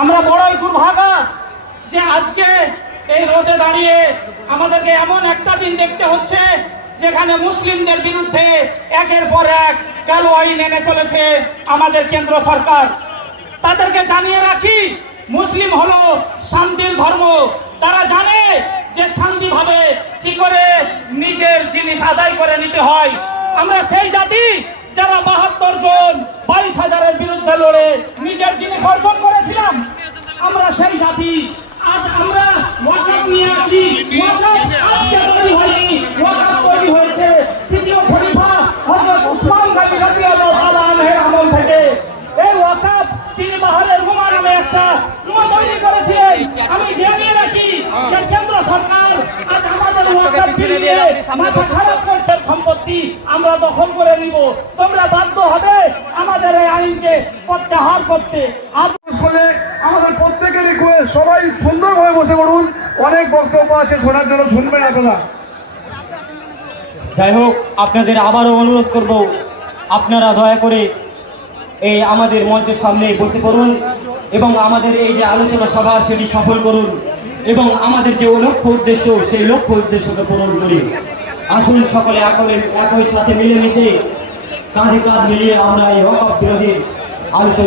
আমরা বড়ই দুর্ভাগা যে আজকে এই রোদে দাঁড়িয়ে আমাদেরকে এমন একটা দিন দেখতে হচ্ছে, যেখানে মুসলিমদের বিরুদ্ধে একের পর এক কালো আইন এনে চলেছে আমাদের কেন্দ্র সরকার। তাদেরকে জানিয়ে রাখি, মুসলিম হলো শান্তির ধর্ম। তারা জানে যে শান্তিভাবে কি করে নিজের জিনিস আদায় করে নিতে হয়। আমরা সেই জাতি যারা বাহাত্তর জন বাইশ হাজারের বিরুদ্ধে লড়ে নিজের জিনিস অর্জন করেছিলাম। আমরা সেই জাতি, আজ আমরা ওয়াকাপ নিয়ে আজকে তৈরি হয়েছে। তৃতীয় এই একটা আমি রাখি কেন্দ্র সম্পত্তি আমরা দখল করে নিব। তোমরা বাধ্য হবে প্রত্যাহার করতে। আজ ফলে আমাদের প্রত্যেকের রিকোয়েস্ট সবাই সুন্দরভাবে বসে পড়ুন। অনেক বক্তব্য আছে শোনার জন্য শুনবেন আপনারা। যাই হোক আপনাদের আবারও অনুরোধ করব আপনারা দয়া করে এই আমাদের মঞ্চের সামনে বসে করুন এবং আমাদের এই যে আলোচনা সভা সেটি সফল করুন এবং আমাদের যে লক্ষ্য উদ্দেশ্য সেই লক্ষ্য উদ্দেশ্যকে পূরণ করি। আসুন সকলে একই একই সাথে মিলেমিশে কাঁধে কাঁধ মিলিয়ে আমরা এই রকম বিরোধী আলোচনা